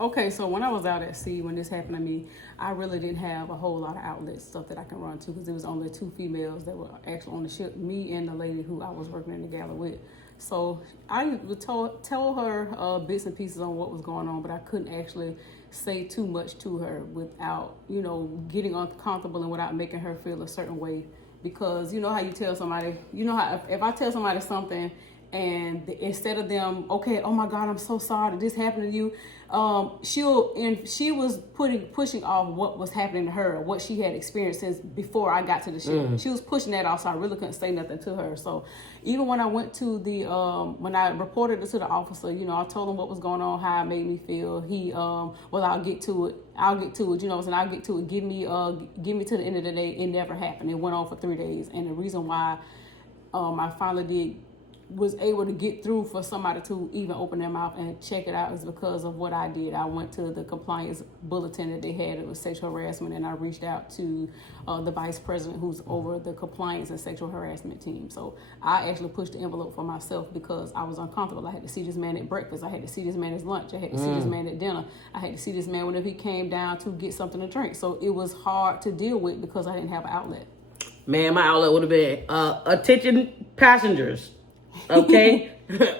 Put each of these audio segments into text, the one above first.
Okay, so when I was out at sea, when this happened to me, I really didn't have a whole lot of outlets, stuff that I can run to, because there was only two females that were actually on the ship, me and the lady who I was working in the galley with. So I would tell her bits and pieces on what was going on, but I couldn't actually say too much to her without, getting uncomfortable and without making her feel a certain way. Because you know how you tell somebody, how if I tell somebody something and instead of them, okay, oh my God, I'm so sorry that this happened to you, she was pushing off what was happening to her, what she had experienced since before I got to the ship. She was pushing that off, so I really couldn't say nothing to her. So even when I went to the when I reported it to the officer, I told him what was going on, how it made me feel. He well, I'll get to it, and I'll get to it. Give me to the end of the day. It never happened. It went on for 3 days, and the reason why I finally was able to get through for somebody to even open their mouth and check it out is because of what I did. I went to the compliance bulletin that they had. It was sexual harassment, and I reached out to the vice president who's over the compliance and sexual harassment team. So I actually pushed the envelope for myself because I was uncomfortable. I had to see this man at breakfast. I had to see this man at lunch. I had to see this man at dinner. I had to see this man whenever he came down to get something to drink. So it was hard to deal with because I didn't have an outlet. Man, my outlet would have been attention passengers. Okay,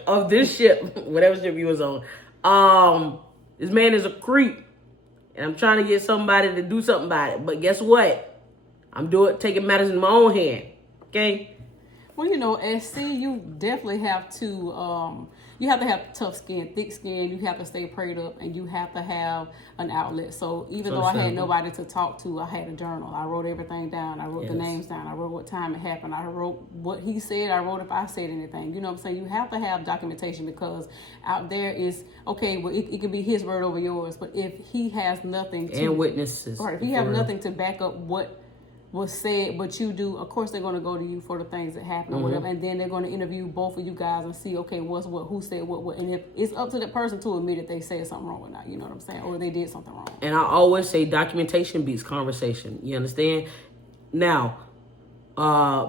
of this ship, whatever ship you was on. This man is a creep, and I'm trying to get somebody to do something about it. But guess what? I'm taking matters in my own hand. Okay. Well, at sea, you definitely have to. You have to have tough skin, thick skin. You have to stay prayed up, and you have to have an outlet. So even though I had nobody to talk to, I had a journal. I wrote everything down. I wrote the names down. I wrote what time it happened. I wrote what he said. I wrote if I said anything. You know what I'm saying? You have to have documentation because out there is, okay, well, it can be his word over yours. But if he has nothing to... And witnesses. Right, if he has nothing to back up what was said, but you do, of course they're going to go to you for the things that happen or whatever, and then they're going to interview both of you guys and see, okay, what's what, who said what, and if it's up to the person to admit if they said something wrong or not, you know what I'm saying, or they did something wrong. And I always say documentation beats conversation. You understand? Now,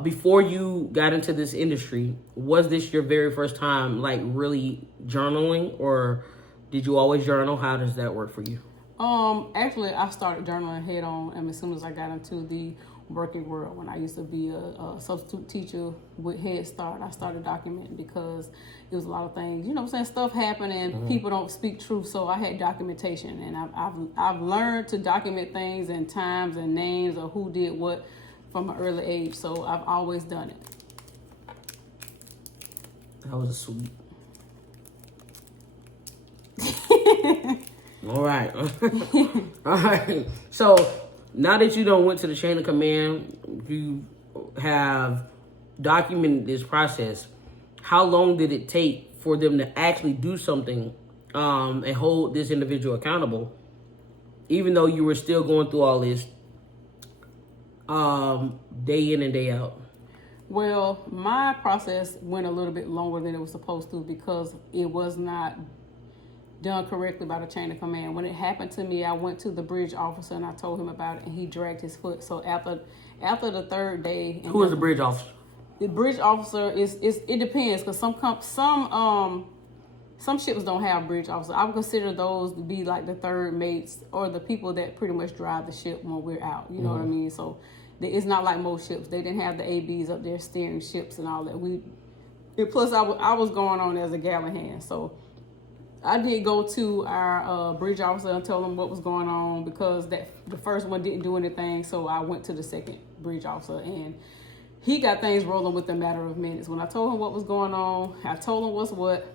before you got into this industry, was this your very first time, like, really journaling, or did you always journal? How does that work for you? Actually, I started journaling head on, and as soon as I got into the working world, when I used to be a substitute teacher with Head Start, I started documenting because it was a lot of things, you know what I'm saying, stuff happened and people don't speak truth, so I had documentation, and I've learned to document things and times and names of who did what from an early age, so I've always done it. That was a sweet. All right. All right. So now that you went to the chain of command, you have documented this process. How long did it take for them to actually do something and hold this individual accountable, even though you were still going through all this day in and day out? Well, my process went a little bit longer than it was supposed to because it was not done correctly by the chain of command. When it happened to me, I went to the bridge officer and I told him about it, and he dragged his foot. So after the third day, who is the bridge officer? The bridge officer it depends because some ships don't have bridge officers. I would consider those to be like the third mates or the people that pretty much drive the ship when we're out. You know what I mean? So it's not like most ships. They didn't have the ABs up there steering ships and all that. Plus I was going on as a galley hand, so I did go to our bridge officer and tell him what was going on because the first one didn't do anything. So I went to the second bridge officer and he got things rolling within a matter of minutes. When I told him what was going on, I told him what's what.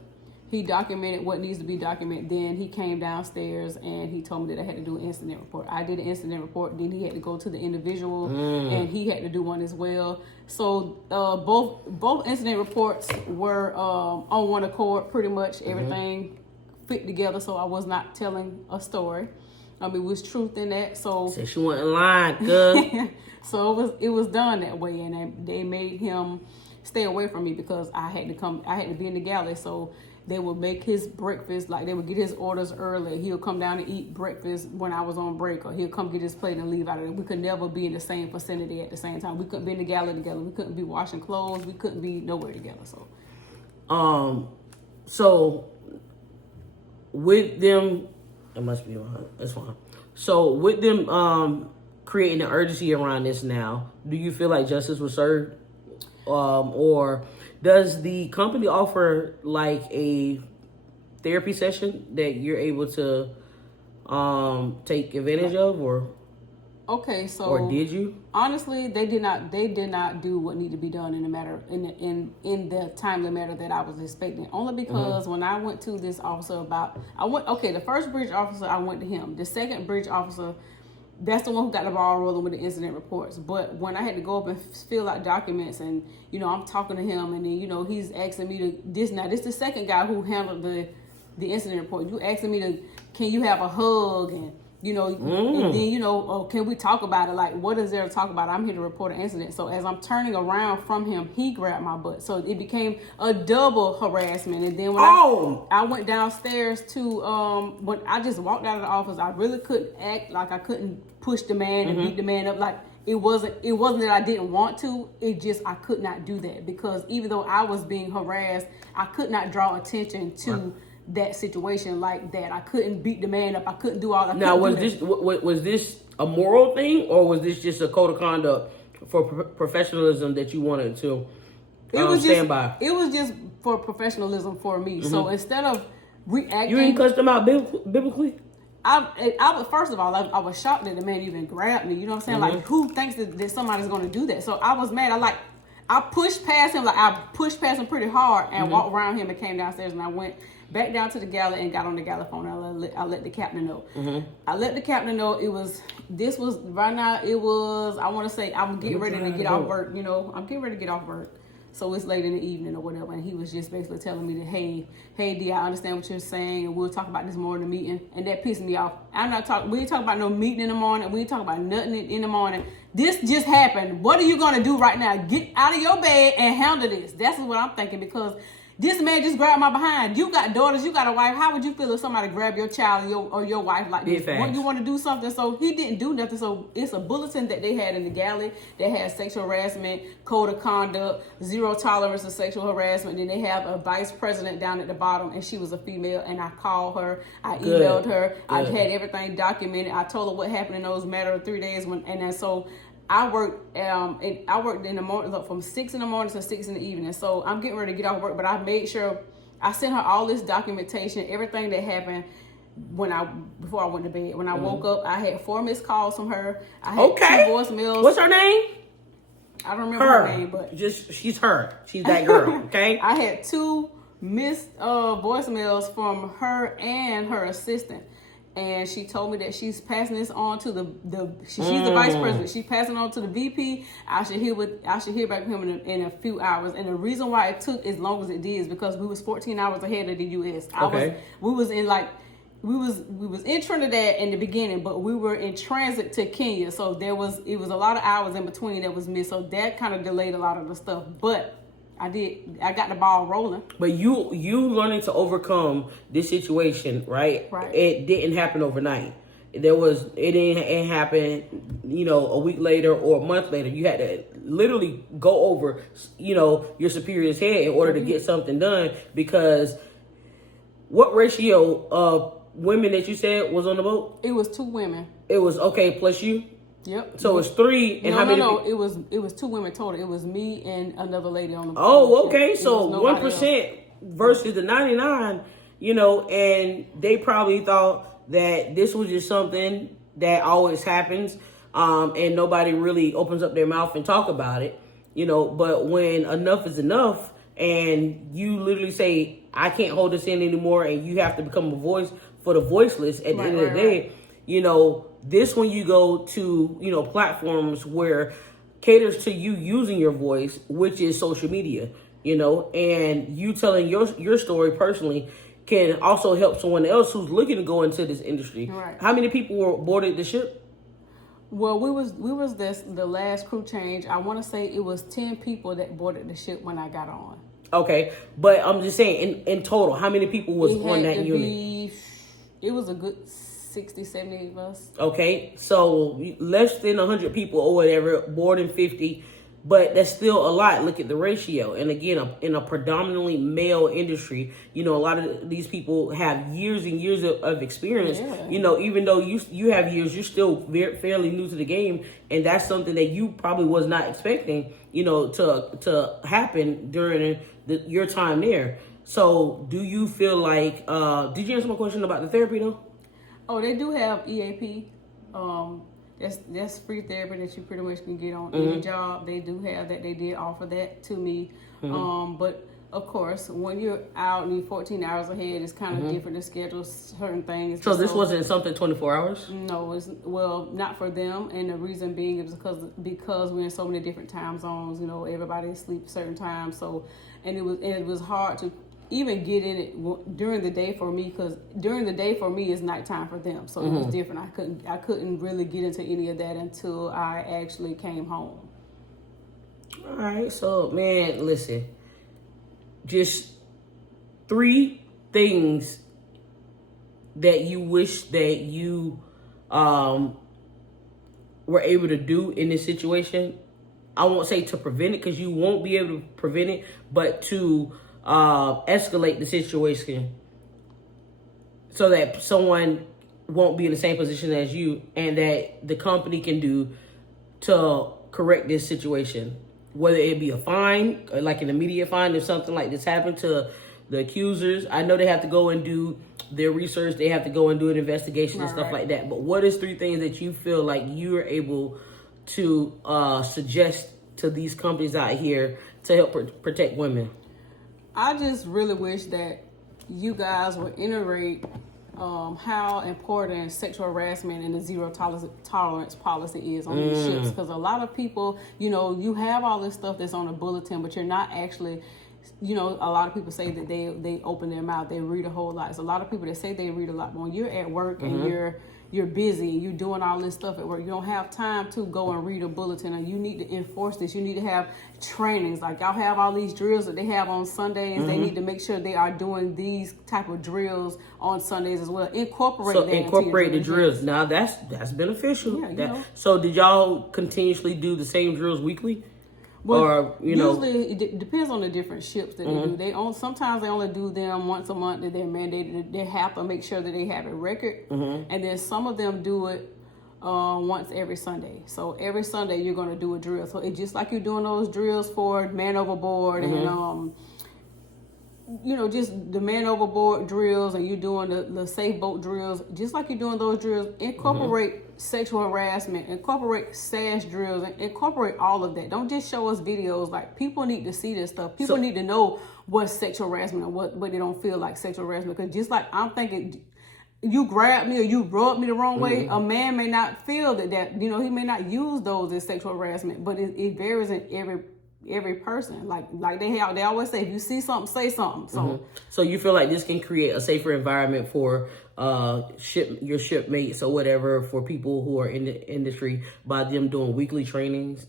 He documented what needs to be documented. Then he came downstairs and he told me that I had to do an incident report. I did an incident report. Then he had to go to the individual and he had to do one as well. So both incident reports were on one accord, pretty much everything fit together, so I was not telling a story. It was truth in that. So she wasn't lying, good. So it was done that way, and they made him stay away from me because I had to be in the galley. So they would make his breakfast, like they would get his orders early. He'll come down and eat breakfast when I was on break, or he'll come get his plate and leave out of it. We could never be in the same vicinity at the same time. We couldn't be in the galley together. We couldn't be washing clothes. We couldn't be nowhere together. So with them It must be on. That's fine. So with them creating the urgency around this now, do you feel like justice was served? Or does the company offer like a therapy session that you're able to take advantage of, or okay, so or did you? Honestly, they did not do what needed to be done in the matter in the timely manner that I was expecting. Only because when I went to this officer the first bridge officer, I went to him. The second bridge officer, that's the one who got the ball rolling with the incident reports. But when I had to go up and fill out documents, and I'm talking to him, and then he's asking me to this the second guy who handled the incident report. You asking me to, can you have a hug, and and then can we talk about it? Like, what is there to talk about? I'm here to report an incident. So as I'm turning around from him, he grabbed my butt. So it became a double harassment. And then when I went downstairs to when I just walked out of the office, I really couldn't act like I couldn't push the man and beat the man up. Like, it wasn't that I didn't want to. It just, I could not do that, because even though I was being harassed, I could not draw attention to that situation like that. I couldn't beat the man up. I couldn't do all that. Now, was this a moral thing, or was this just a code of conduct for professionalism that you wanted to stand by? It was just for professionalism for me. So instead of reacting, you ain't cussed them out biblically. I first of all, I was shocked that the man even grabbed me. You know what I'm saying? Like, who thinks that somebody's going to do that? So I was mad. I pushed past him. Like, I pushed past him pretty hard and walked around him and came downstairs, and I went back down to the galley and got on the galley phone. I let the captain know. I let the captain know I want to say, I'm getting ready to get off work. I'm getting ready to get off work. So it's late in the evening or whatever. And he was just basically telling me that, hey, D, I understand what you're saying, and we'll talk about this more in the meeting. And that pissed me off. We ain't talking about no meeting in the morning. We ain't talking about nothing in the morning. This just happened. What are you going to do right now? Get out of your bed and handle this. That's what I'm thinking, because this man just grabbed my behind. You got daughters, you got a wife. How would you feel if somebody grabbed your child or your wife like this? When you want to do something? So he didn't do nothing. So it's a bulletin that they had in the galley that has sexual harassment, code of conduct, 0 tolerance of sexual harassment. Then they have a vice president down at the bottom, and she was a female. And I called her, I emailed her, I had everything documented. I told her what happened in those matter of 3 days. So I worked in the morning from 6 in the morning to 6 in the evening. So I'm getting ready to get off work, but I made sure I sent her all this documentation, everything that happened before I went to bed. When I woke up, I had 4 missed calls from her. I had 2 voicemails. What's her name? I don't remember her name, but she's her. She's that girl. Okay. I had 2 missed voicemails from her and her assistant. And she told me that she's passing this on to she's the vice president. She's passing on to the VP. I should hear back from him in a few hours. And the reason why it took as long as it did is because we was 14 hours ahead of the U.S. We was in Trinidad in the beginning, but we were in transit to Kenya. So it was a lot of hours in between that was missed. So that kind of delayed a lot of the stuff. But I got the ball rolling. But you learning to overcome this situation, right? Right. It didn't happen overnight. It didn't happen, a week later or a month later. You had to literally go over, your superior's head in order to get something done. Because what ratio of women that you said was on the boat? It was 2 women. It was plus you? Yep. So it's 3, and how many? No. It was 2 women total. It was me and another lady on the boat. Oh, okay. So 1% versus the 99. And they probably thought that this was just something that always happens, and nobody really opens up their mouth and talk about it. But when enough is enough, and you literally say, "I can't hold this in anymore," and you have to become a voice for the voiceless at the end of the day, this when you go to, platforms where caters to you using your voice, which is social media, and you telling your story personally can also help someone else who's looking to go into this industry. Right. How many people were boarded the ship? Well, we was the last crew change. I want to say it was 10 people that boarded the ship when I got on. Okay, but I'm just saying in total, how many people was on that unit? It was a good 60, 70 of us. Okay, so less than 100 people or whatever, more than 50 but that's still a lot. Look at the ratio. And again, in a predominantly male industry, a lot of these people have years and years of experience. Yeah. Even though you have years, you're still fairly new to the game, and that's something that you probably was not expecting, to happen during your time there. So, do you feel like? Did you answer my question about the therapy though? Oh, they do have EAP. That's free therapy that you pretty much can get on any job. They do have that. They did offer that to me. But of course, when you're out and you're 14 hours ahead, it's kind of different to schedule certain things. So this wasn't something 24 hours? No, not for them. And the reason being is because we're in so many different time zones. Everybody sleeps certain times. So, and it was hard to even get in it during the day for me, because during the day for me is nighttime for them, so it was different. I couldn't really get into any of that until I actually came home. All right, so man, listen, just 3 things that you wish that you were able to do in this situation. I won't say to prevent it, because you won't be able to prevent it, but to escalate the situation so that someone won't be in the same position as you, and that the company can do to correct this situation, whether it be a fine, or like an immediate fine if something like this happened to the accusers. I know they have to go and do their research, they have to go and do an investigation and stuff like that, but what is 3 things that you feel like you are able to suggest to these companies out here to help protect women? I just really wish that you guys would iterate how important sexual harassment and the zero tolerance policy is on these ships. Because a lot of people, you have all this stuff that's on a bulletin, but you're not actually, a lot of people say that they open their mouth, they read a whole lot. There's a lot of people that say they read a lot, but when you're at work and you're busy and you're doing all this stuff at work, you don't have time to go and read a bulletin, and you need to enforce this. You need to have trainings. Like y'all have all these drills that they have on Sundays. They need to make sure they are doing these type of drills on Sundays as well. Incorporate the drills. Now that's beneficial. Yeah, So did y'all continuously do the same drills weekly? Well, or usually it depends on the different ships that they do. Sometimes they only do them once a month, that they're mandated. They have to make sure that they have a record, and then some of them do it once every Sunday. So every Sunday you're going to do a drill. So it's just like you're doing those drills for man overboard and just the man overboard drills, and you're doing the safe boat drills. Just like you're doing those drills, incorporate sexual harassment, incorporate SASH drills, and incorporate all of that. Don't just show us videos. Like, people need to see this stuff. People need to know what's sexual harassment and what they don't feel like sexual harassment. Because just like I'm thinking, you grabbed me or you rubbed me the wrong way, a man may not feel that he may not use those as sexual harassment, but it varies in every person. Like they always say, if you see something, say something. So you feel like this can create a safer environment for your shipmates or whatever, for people who are in the industry, by them doing weekly trainings?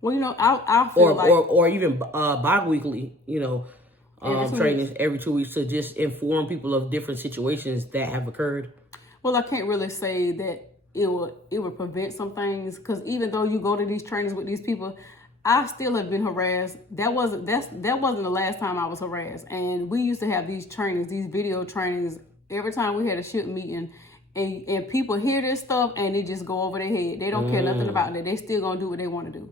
Well, I feel or even bi-weekly, trainings every 2 weeks, to just inform people of different situations that have occurred. Well, I can't really say that it would prevent some things, because even though you go to these trainings with these people, I still have been harassed. That wasn't the last time I was harassed. And we used to have these trainings, these video trainings, every time we had a ship meeting, and people hear this stuff and they just go over their head. They don't care nothing about it. They still gonna do what they want to do.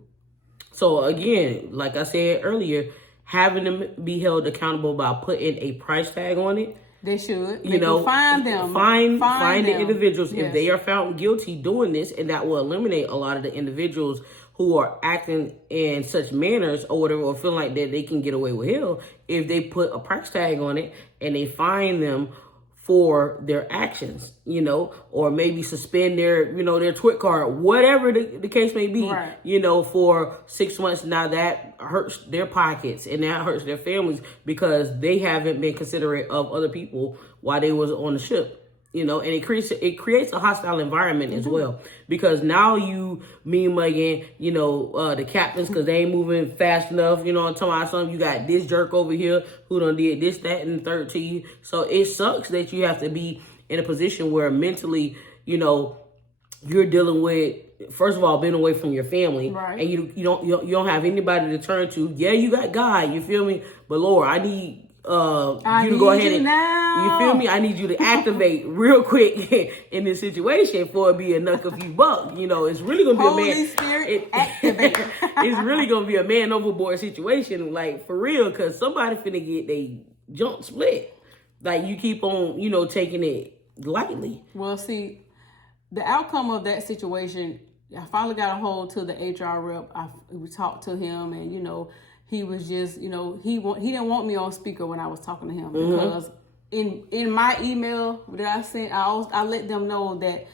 So again, like I said earlier, having them be held accountable by putting a price tag on it. They should. Find them. Find the individuals if they are found guilty doing this, and that will eliminate a lot of the individuals who are acting in such manners or whatever, or feel like that they can get away with hell, if they put a price tag on it and they fine them for their actions, or maybe suspend their twit card, whatever the case may be, for 6 months. Now that hurts their pockets and that hurts their families, because they haven't been considerate of other people while they was on the ship. And it creates a hostile environment as well, because now you mean mugging, the captains, because they ain't moving fast enough. I'm talking about something. You got this jerk over here who done did this, that, and the third to you. So it sucks that you have to be in a position where mentally, you're dealing with, first of all, being away from your family, Right. and you don't have anybody to turn to. Yeah, you got God, you feel me? But Lord, I need you to go ahead and now. you feel me? I need you to activate real quick in this situation for it be a knuck a few bucks. You know, it's really gonna be Holy a man. Spirit, activate. It's really gonna be a man overboard situation, like for real, because somebody finna get they junk split. Like you keep on, taking it lightly. Well, see, the outcome of that situation, I finally got a hold to the HR rep. We talked to him, and he was just, he didn't want me on speaker when I was talking to him because in my email that I sent, I let them know that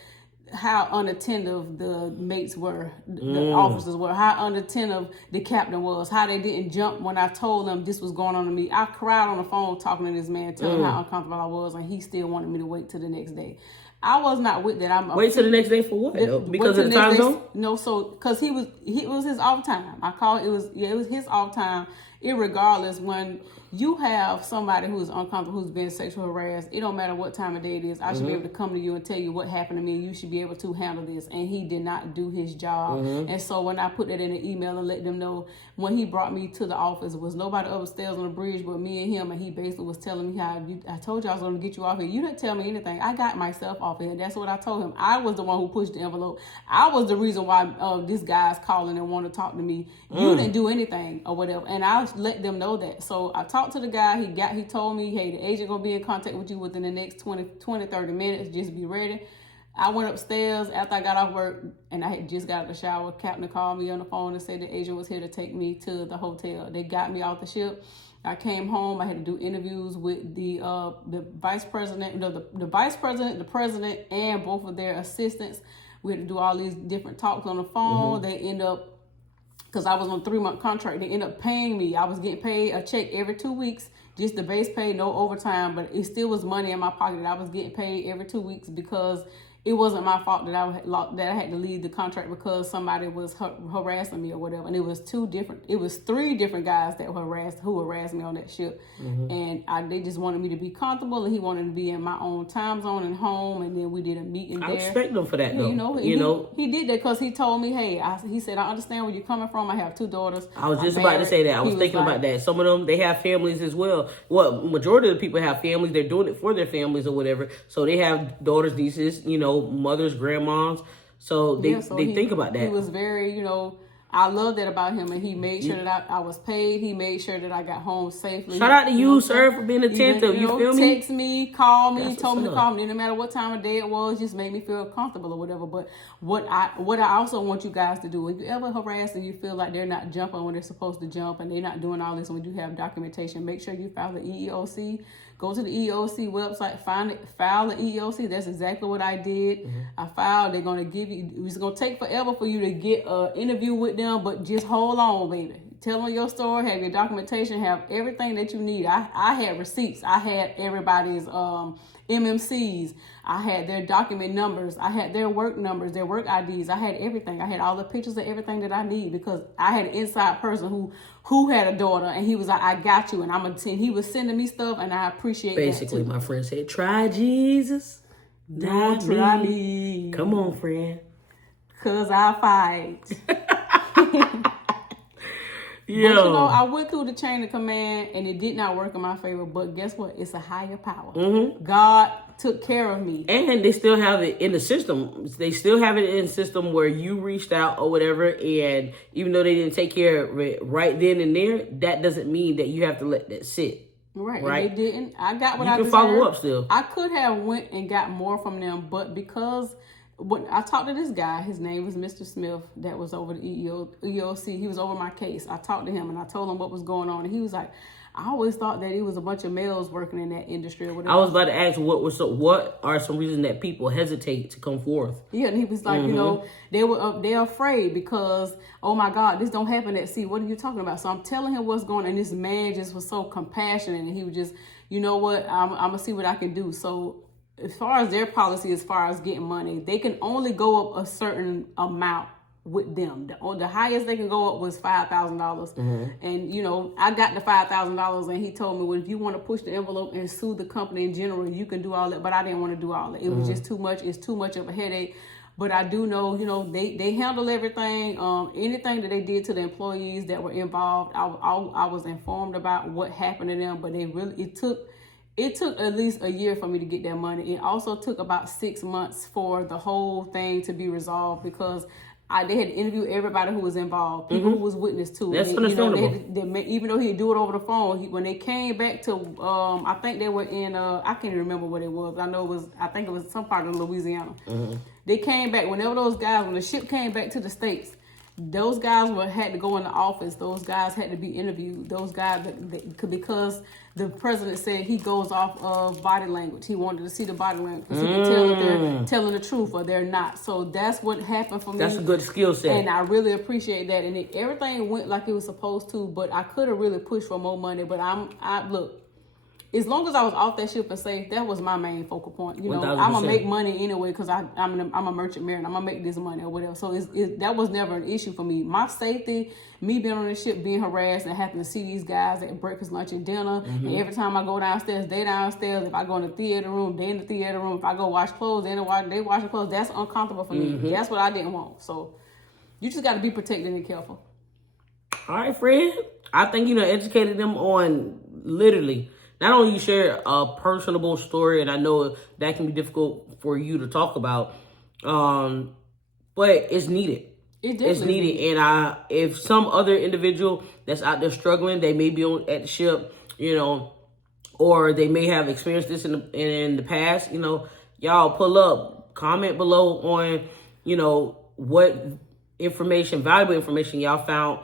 how unattentive the mates were, the officers were, how unattentive the captain was, how they didn't jump when I told them this was going on to me. I cried on the phone talking to this man, telling him how uncomfortable I was, and he still wanted me to wait till the next day. I was not with that. Wait till the next day for what? Because of the time zone? No, so because it was his off time. I call it was his off time. Irregardless, when you have somebody who is uncomfortable, who's been sexually harassed, it don't matter what time of day it is. I should be able to come to you and tell you what happened to me. You should be able to handle this. And he did not do his job. And so when I put that in an email and let them know, when he brought me to the office, it was nobody upstairs on the bridge but me and him. And he basically was telling me how I told you I was going to get you off here. You didn't tell me anything. I got myself off here. That's what I told him. I was the one who pushed the envelope. I was the reason why this guy's calling and want to talk to me. You didn't do anything or whatever. And I let them know that. So I talked to the guy. He told me, hey, the agent going to be in contact with you within the next 20, 30 minutes. Just be ready. I went upstairs after I got off work, and I had just got out of the shower. Captain called me on the phone and said the agent was here to take me to the hotel. They got me off the ship. I came home. I had to do interviews with the vice president, the vice president, the president, and both of their assistants. We had to do all these different talks on the phone. They end up, because I was on a 3-month contract, they ended up paying me. I was getting paid a check every 2 weeks, just the base pay, no overtime, but it still was money in my pocket that I was getting paid every 2 weeks because it wasn't my fault that I had to leave the contract because somebody was harassing me or whatever. And it was 3 different guys that who harassed me on that ship. And they just wanted me to be comfortable, and he wanted to be in my own time zone and home. And then we did a meeting there. I respect him for that, though. He did that because he told me, hey, he said, I understand where you're coming from. I have 2 daughters. I was just about to say that. I was thinking about that. Some of them, they have families as well. Well, majority of the people have families. They're doing it for their families or whatever. So they have daughters, nieces, mothers, grandmoms. So they think about that. He was very, I love that about him, and he made sure that I was paid. He made sure that I got home safely. Shout out to you, sir, for being attentive. You feel me? Text me, call me, told me to call me. No matter what time of day it was, just made me feel comfortable or whatever. But what I also want you guys to do, if you ever harass and you feel like they're not jumping when they're supposed to jump and they're not doing all this, when you have documentation, make sure you file the EEOC. Go to the EEOC website, file the EEOC. That's exactly what I did. I filed. They're going to give you, it's going to take forever for you to get an interview with them, but just hold on, baby. Tell them your story, have your documentation, have everything that you need. I had receipts. I had everybody's MMCs. I had their document numbers. I had their work numbers, their work IDs. I had everything. I had all the pictures of everything that I need because I had an inside person who had a daughter, and he was like, I got you, and I'm going to send. He was sending me stuff, and I appreciate Basically, that too. my friend said, try Jesus, Don't try me. Come on, friend. Because I fight. Yo. But I went through the chain of command and it did not work in my favor. But guess what? It's a higher power. God took care of me. And they still have it in the system. They still have it in the system where you reached out or whatever. And even though they didn't take care of it right then and there, that doesn't mean that you have to let that sit. Right. And they didn't. I got what you I can deserved. follow up still. I could have went and got more from them, but because when I talked to this guy, his name was Mr. Smith, that was over the EEOC. He was over my case. I talked to him and I told him what was going on, and he was like, I always thought that it was a bunch of males working in that industry or whatever. I was about to ask what are some reasons that people hesitate to come forth? Yeah, and he was like, they're afraid because, oh my God, this don't happen at sea. What are you talking about? So I'm telling him what's going on, and this man just was so compassionate, and he was just, you know what, I'm gonna see what I can do. So as far as their policy, as far as getting money, they can only go up a certain amount with them. The highest they can go up was $5,000. And, I got the $5,000, and he told me, well, if you want to push the envelope and sue the company in general, you can do all that. But I didn't want to do all that. It was just too much. It's too much of a headache. But I do know, they handle everything. Anything that they did to the employees that were involved, I was informed about what happened to them. But it took at least a year for me to get that money. It also took about 6 months for the whole thing to be resolved because they had to interview everybody who was involved, people who was witness to it. That's understandable. Even though he'd do it over the phone, when they came back to, I think they were in, I can't even remember what it was. But I think it was some part of Louisiana. They came back, when the ship came back to the States, those guys had to go in the office. Those guys had to be interviewed. Those guys, because the president said he goes off of body language. He wanted to see the body language because he could tell if they're telling the truth or they're not. So that's what happened for me. That's a good skill set. And I really appreciate that. And everything went like it was supposed to, but I could have really pushed for more money. But look, as long as I was off that ship and safe, that was my main focal point. 1,000%. I'm gonna make money anyway because I'm a merchant mariner. I'm gonna make this money or whatever. So that was never an issue for me. My safety, me being on the ship, being harassed, and having to see these guys at breakfast, lunch, and dinner. And every time I go downstairs, they downstairs. If I go in the theater room, they in the theater room. If I go wash clothes, they wash the clothes. That's uncomfortable for me. That's what I didn't want. So you just got to be protected and careful. All right, Fred. I think educated them on literally. Not only you share a personable story, and I know that can be difficult for you to talk about, but it's needed. It's needed. And if some other individual that's out there struggling, they may be at the ship, or they may have experienced this in the past, y'all pull up, comment below on, what valuable information y'all found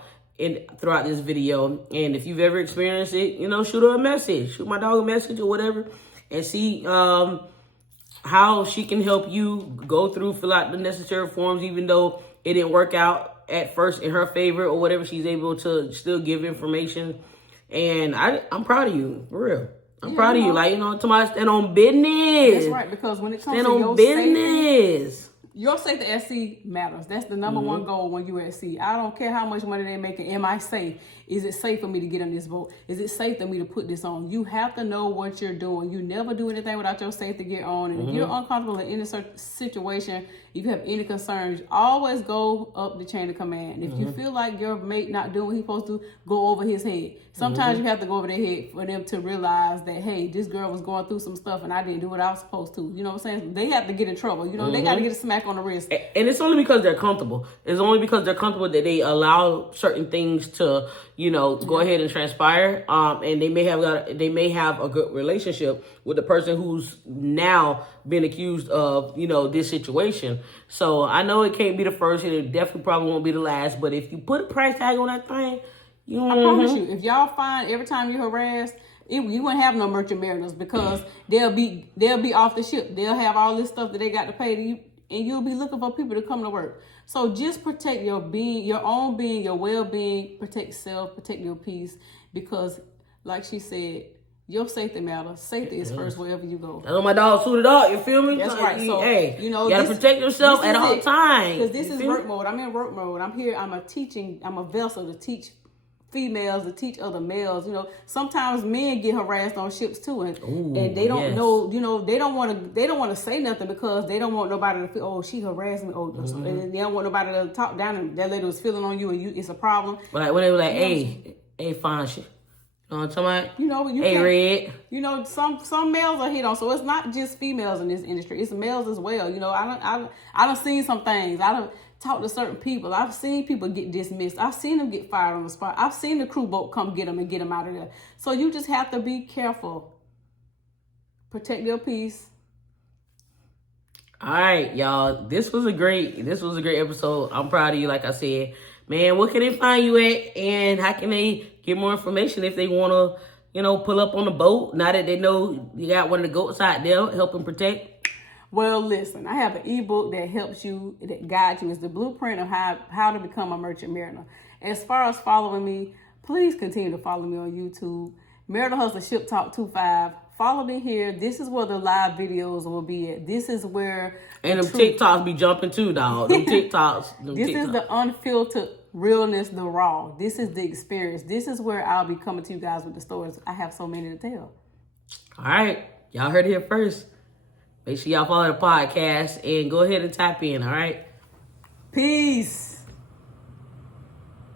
throughout this video. And if you've ever experienced it, shoot her a message, shoot my dog a message or whatever, and see how she can help you fill out the necessary forms, even though it didn't work out at first in her favor or whatever. She's able to still give information. And I'm proud of you, for real. I'm proud of you. Tomorrow stand on business. That's right, because when it comes stand to on your business. Safety, your safety at sea matters. That's the number one goal when you're at sea. I don't care how much money they're making. Am I safe? Is it safe for me to get on this boat? Is it safe for me to put this on? You have to know what you're doing. You never do anything without your safety gear on. And if you're uncomfortable in any situation, if you have any concerns, always go up the chain of command. If you feel like your mate not doing what he's supposed to, go over his head. Sometimes you have to go over their head for them to realize that, hey, this girl was going through some stuff and I didn't do what I was supposed to. You know what I'm saying? They have to get in trouble. They got to get a smack on the wrist. And it's only because they're comfortable. It's only because they're comfortable that they allow certain things to, go ahead and transpire. And they may have a good relationship with the person who's now been accused of, this situation. So I know it can't be the first, and it definitely probably won't be the last. But if you put a price tag on that thing, I promise you, if y'all find every time you're harassed, you won't have no merchant mariners because they'll be off the ship. They'll have all this stuff that they got to pay to you, and you'll be looking for people to come to work. So just protect your being, your own being, your well-being. Protect self, protect your peace, because, like she said, your safety matters. Safety is first wherever you go. That's what my dog suited up. You feel me? That's right. So, you gotta protect yourself at all times. Because this is work mode. I'm in work mode. I'm here. I'm a vessel to teach females, to teach other males. Sometimes men get harassed on ships too, and they don't know. They don't want to say nothing because they don't want nobody to feel, oh, she harassed me, and they don't want nobody to talk down. And that lady was feeling on you, and it's a problem. But when they were like, hey, fine shit. You know what I'm talking about? Hey, Red. Some males are hit on, so it's not just females in this industry; it's males as well. I done seen some things. I done talked to certain people. I've seen people get dismissed. I've seen them get fired on the spot. I've seen the crew boat come get them and get them out of there. So you just have to be careful. Protect your peace. All right, y'all. This was a great episode. I'm proud of you. Like I said, man, where can they find you at, and how can they get more information if they want to, pull up on the boat now that they know you got one of the goats out there helping protect? Well, listen, I have an ebook that helps you, that guides you. It's the blueprint of how to become a merchant mariner. As far as following me, please continue to follow me on YouTube. Marital Hustler Ship Talk 25. Follow me here. This is where the live videos will be at. This is where... And them TikToks be jumping too, dog. Them TikToks. This is the unfiltered realness, the raw. This is the experience. This is where I'll be coming to you guys with the stories. I have so many to tell. All right. Y'all heard it here first. Make sure y'all follow the podcast and go ahead and tap in, all right? Peace.